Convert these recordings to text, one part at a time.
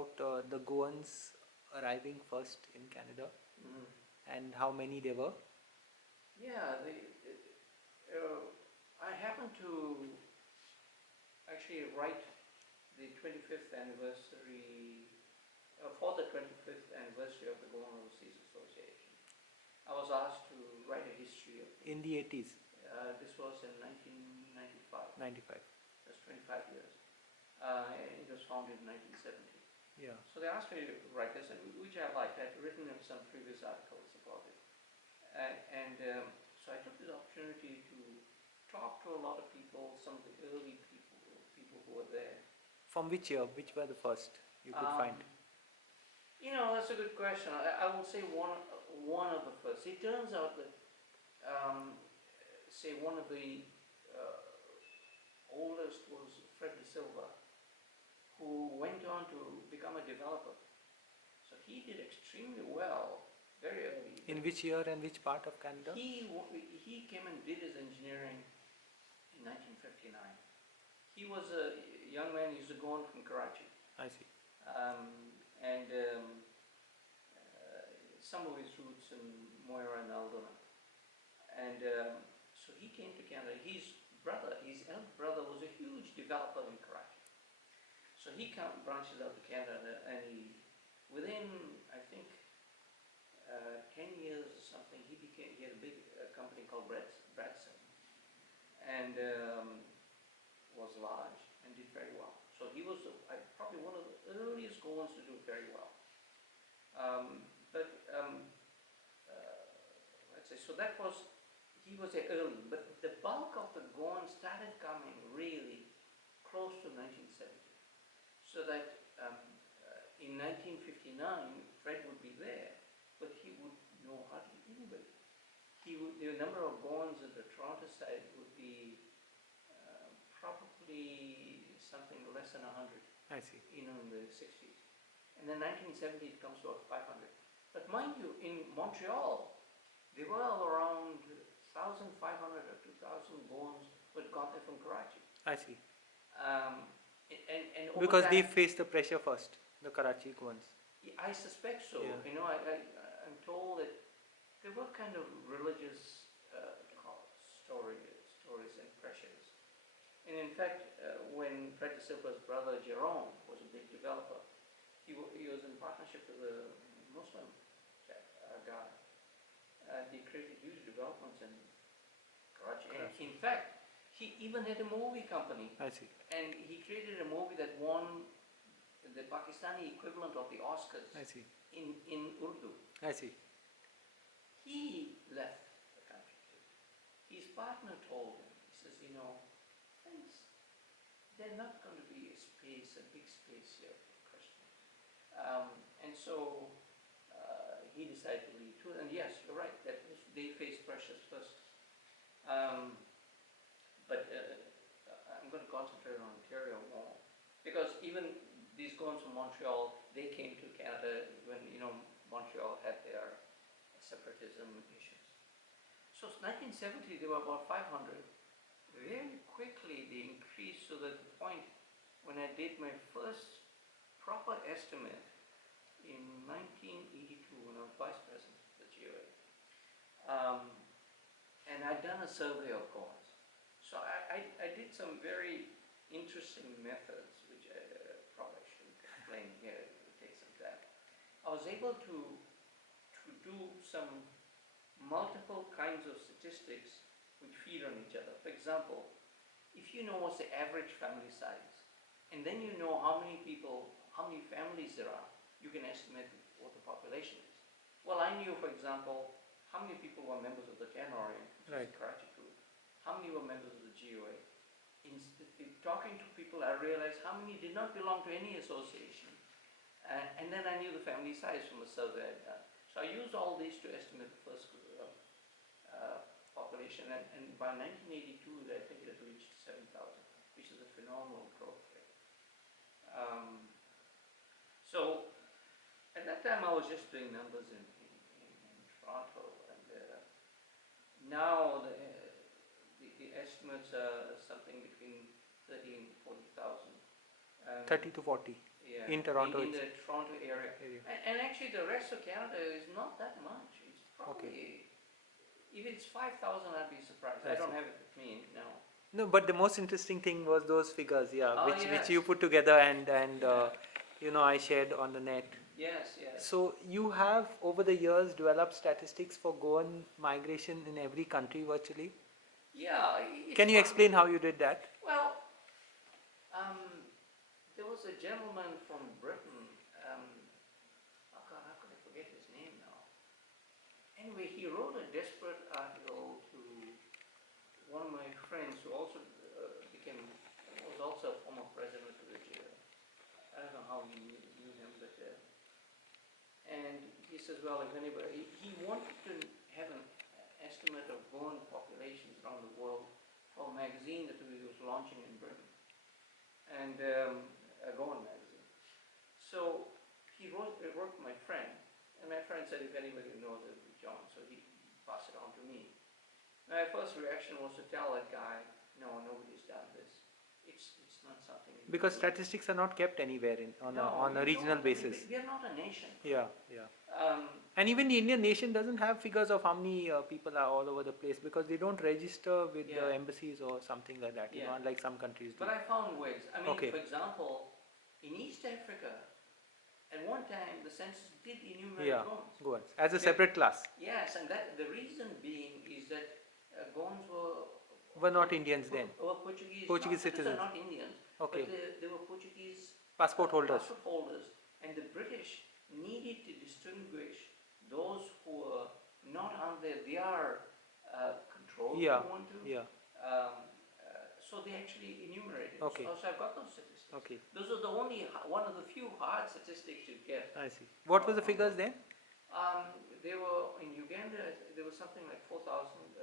about the Goans arriving first in Canada Mhm. and how many there were? Yeah, I happened to actually write the 25th anniversary, for the 25th anniversary of the Goan Overseas Association. I was asked to write a history of it. In the 80s? This was in 1995. 95. That's 25 years. It was founded in 1970. Yeah. So they asked me to write this, which I liked. I'd written some previous articles about it. So I took this opportunity to talk to a lot of people, some of the early people who were there. From which year? Which were the first you could find? That's a good question. I will say one of the first. It turns out that, say, one of the oldest was Fred De Silva, who went on to become a developer. So he did extremely well very early. In which year and which part of Canada? He came and did his engineering in 1959. He was a young man. He used to go on from Karachi. I see. Some of his roots in Moira and Aldona. So he came to Canada. His elder brother was a huge developer in Karachi. So he branches out to Canada, and within, I think, 10 years or something, he had a big company called Bradson, and was large and did very well. So he was probably one of the earliest Goans to do very well. Let's say, so he was there early, but the bulk of the Goans started coming really close to 1970. So that in 1959, Fred would be there, but he would know hardly anybody. The number of Goans at the Toronto side would be probably something less than 100. I see. In the 60s. And then 1970 it comes to about 500. But mind you, in Montreal, there were around 1,500 or 2,000 Goans who had got there from Karachi. I see. And because they faced the pressure first, the Karachi ones. I suspect so. Yeah. I'm told that there were kind of religious stories and pressures. And in fact, when Fred De Silva's brother Jerome was a big developer, he was in partnership with a Muslim guy. They created huge developments in Karachi. And in fact, he even had a movie company. I see. And he created a movie that won the Pakistani equivalent of the Oscars. I see. In Urdu. I see. He left the country too. His partner told him, he says, they're not going to be a big space here for Christians. And so he decided to leave too. And yes, you're right, they faced pressures first. But I'm going to concentrate on Ontario more. Because even these Goans from Montreal, they came to Canada when, Montreal had their separatism issues. So 1970, there were about 500. Very quickly, they increased so that the point when I did my first proper estimate in 1982, when I was vice president of the GOA, and I'd done a survey of Goans. So I did some very interesting methods, which I probably shouldn't explain here, it would take some time. I was able to do some multiple kinds of statistics which feed on each other. For example, if you know what's the average family size, and then you know how many families there are, you can estimate what the population is. Well, I knew, for example, how many people were members of the Can Orient, which is the Karachi group, how many were members of the GOA. In talking to people, I realized how many did not belong to any association. And then I knew the family size from the survey I'd done. So I used all these to estimate the first population, and by 1982, I think it had reached 7,000, which is a phenomenal growth rate. So at that time, I was just doing numbers in Toronto, and now the estimates are something between 30 and 40,000. 30 to 40. Yeah, In Toronto in the Toronto area. area. And actually the rest of Canada is not that much. It's Okay. probably, if it's 5,000, I'd be surprised. I I don't see. have it with me now. No, but the most interesting thing was those figures, yeah, Oh, which yes. you put together and Yeah. I shared on the net. Yes, yes. So you have over the years developed statistics for Goan migration in every country virtually. Yeah, it's Can you fun. explain how you did that? Well, um, there was a gentleman from Britain. Um, oh God, how could I forget his name now? Anyway, he wrote a desperate article to one of my friends who also was also a former president of the jail. I don't know how he knew him, but and he says, well, if anybody, he wanted to have an estimate of Goan populations around the world for a magazine that he was launching in Britain, and a Goan magazine. So he wrote to my friend, and my friend said, if anybody knows it, would be John. So he passed it on to me. My first reaction was to tell that guy, no, nobody's done this. It's not something you Because do. statistics are not kept anywhere on No, a you regional don't. I mean, basis. we are not a nation. Yeah, yeah. Um, And even the Indian nation doesn't have figures of how many people are all over the place because they don't register with the Yeah. embassies or something like that, Yeah. unlike some countries do. But I found ways. I mean, Okay. for example, in East Africa, at one time the census did enumerate Yeah, Goans. Goans as a separate class. Yes, and that the reason being is that Goans Were not Indians then. were Portuguese. Portuguese Not that citizens. they're not Indians, Okay. but they were Portuguese Passport holders. passport holders, and the British needed to distinguish those who were not under their control, if Yeah, you want to. yeah. So they actually enumerated. Okay. So I've got those statistics. Okay. Those are the only one of the few hard statistics you get. I see. What were the figures then? They were in Uganda. There was something like 4,000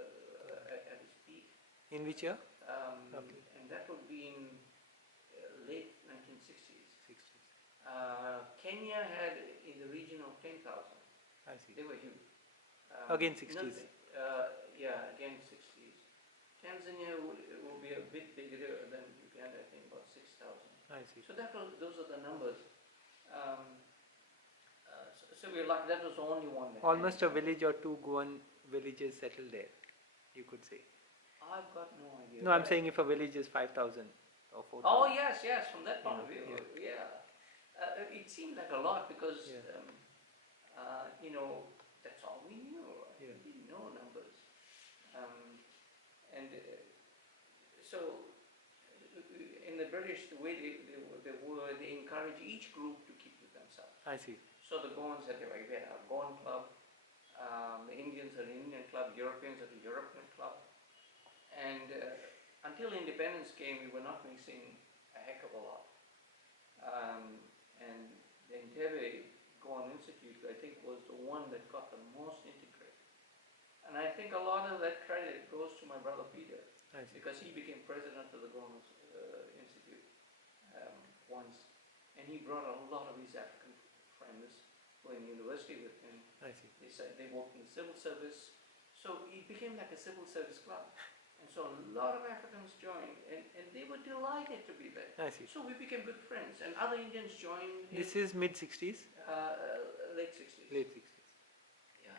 at its peak. In which year? And that would be in late 1960s. 60s. Kenya had in the region of 10,000. I see. They were huge. Again 60s. Yeah, again 60s. Tanzania will be a bit bigger than Uganda, I think about 6,000. I see. So those are the numbers. So we're like, that was the only one. That Almost a village or two Goan villages settled there, you could say. I've got no idea. No, I'm saying if a village is 5,000 or 4,000. Oh yes, from that point of view, Yeah. It seemed like a lot because, Yeah. that's all we knew. Yeah. We didn't know numbers. And so in the British, the way they encourage each group to keep to themselves. I see. So the Goans had a Goan club, the Indians had an Indian club, Europeans had a European club. And until independence came, we were not missing a heck of a lot. And the Entebbe Goan Institute, I think, was the one that got the most integrated. And I think a lot of that credit goes to my brother Peter, because he became president of the Goan Institute once, and he brought a lot of his African friends who were in university with him. I see. They said they worked in the civil service, so it became like a civil service club. And so a lot of Africans joined, and they were delighted to be there. I see. So we became good friends, and other Indians joined. This is mid 60s? Late 60s. Late 60s. Yeah.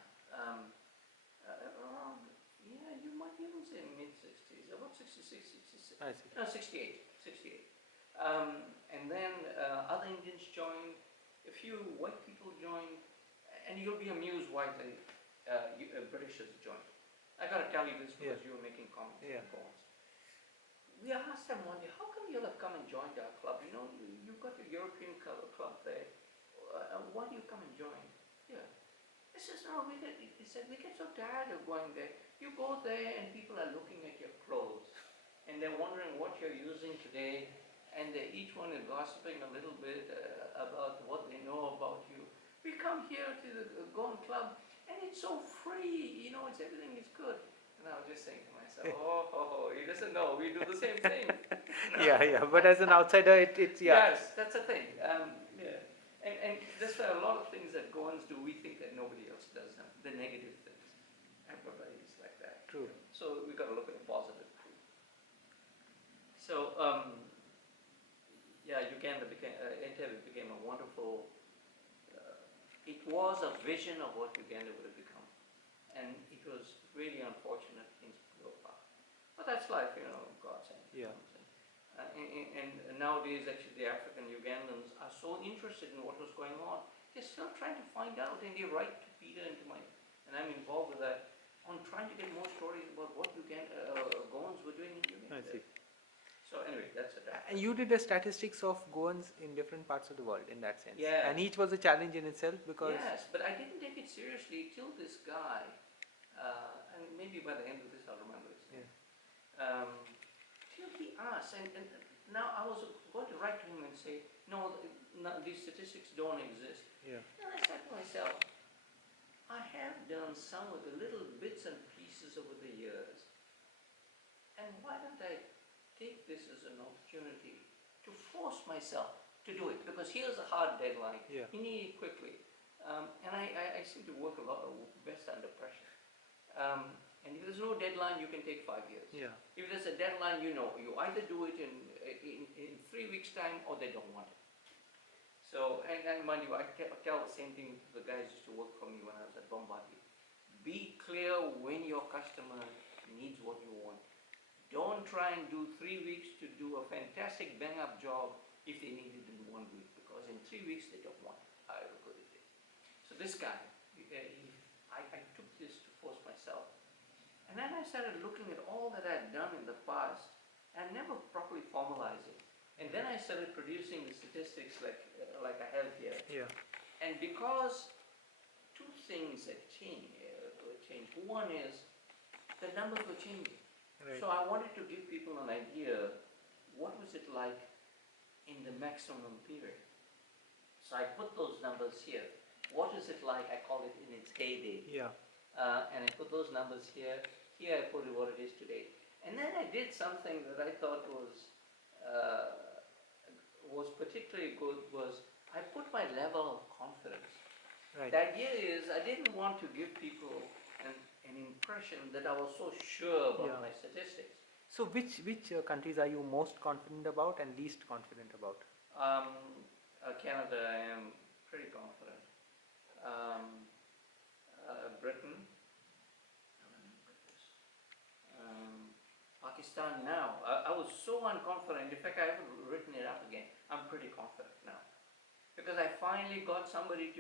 Around, you might even say mid 60s, about 66, 66. I see. No, 68. And then other Indians joined, a few white people joined, and you'll be amused why the Britishers joined. I gotta tell you this because you were making comments on Goans. We asked them one day, how come you'll have come and joined our club? You've got your European club there. Why do you come and join? Yeah. He says, no, we get so tired of going there. You go there and people are looking at your clothes and they're wondering what you're using today, and each one is gossiping a little bit about what they know about you. We come here to the Goan club and it's so free, everything is good. And I was just saying to myself, he doesn't know, we do the same thing. Yeah, but as an outsider, it's. Yes, that's the thing. And that's why a lot of things that Goans do, we think that nobody else does them, the negative things. Everybody's like that. True. So we've got to look at the positive too. So, Uganda Entebbe became it was a vision of what Uganda would have become. And it was really unfortunate things blew apart. But that's life, God sent it. Yeah. And nowadays, actually, the African Ugandans are so interested in what was going on. They're still trying to find out, and they write to Peter and to and I'm involved with that, on trying to get more stories about what Goans were doing in Uganda. I see. So anyway, that's a And you did the statistics of Goans in different parts of the world in that sense. Yeah. And each was a challenge in itself because. Yes, but I didn't take it seriously till this guy, and maybe by the end of this I'll remember his name. Yeah. Till he asked, and now I was going to write to him and say, no, these statistics don't exist. Yeah. And I said to myself, I have done some of the little bits and pieces over the years, and why don't I take this as an opportunity to force myself to do it? Because here's a hard deadline. Yeah. You need it quickly. And I seem to work a lot best under pressure. And if there's no deadline, you can take 5 years. Yeah. If there's a deadline, you either do it in 3 weeks' time or they don't want it. So, and mind you, I tell the same thing to the guys who used to work for me when I was at Bombardier. Be clear when your customer needs what you want. Don't try and do 3 weeks to do a fantastic bang-up job if they need it in 1 week, because in 3 weeks they don't want it, however good it is. So this guy, I took this to force myself. And then I started looking at all that I had done in the past and never properly formalized it. And then I started producing the statistics like I have here. Yeah. And because two things had changed. One is the numbers were changing. Right. So I wanted to give people an idea, what was it like in the maximum period? So I put those numbers here. What is it like? I call it in its heyday. Yeah. And I put those numbers here. Here I put it what it is today. And then I did something that I thought was particularly good, was I put my level of confidence. Right. The idea is I didn't want to give people an impression that I was so sure about my statistics. So which countries are you most confident about and least confident about? Canada, I am pretty confident. Britain. Pakistan now. I was so unconfident. In fact, I haven't written it up again. I'm pretty confident now. Because I finally got somebody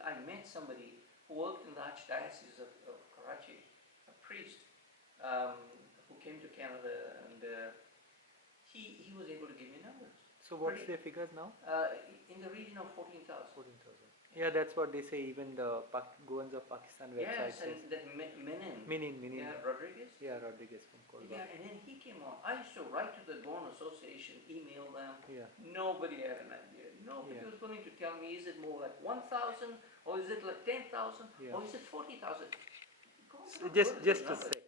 I met somebody who worked in the Archdiocese of Karachi, a priest who came to Canada, and he was able to give me numbers. So what's their figures now? In the region of 14,000. 14,000. Yeah, that's what they say. Even the Goans of Pakistan website Yes, says. and that Menin. Menin. Yeah, Rodriguez. Yeah, Rodriguez from Kolba. Yeah, and then he came on. I used to write to the Goan Association, email them. Yeah. Nobody had an idea. Nobody was willing to tell me, is it more like 1,000 or is it like 10,000 or is it 40,000? Just to say.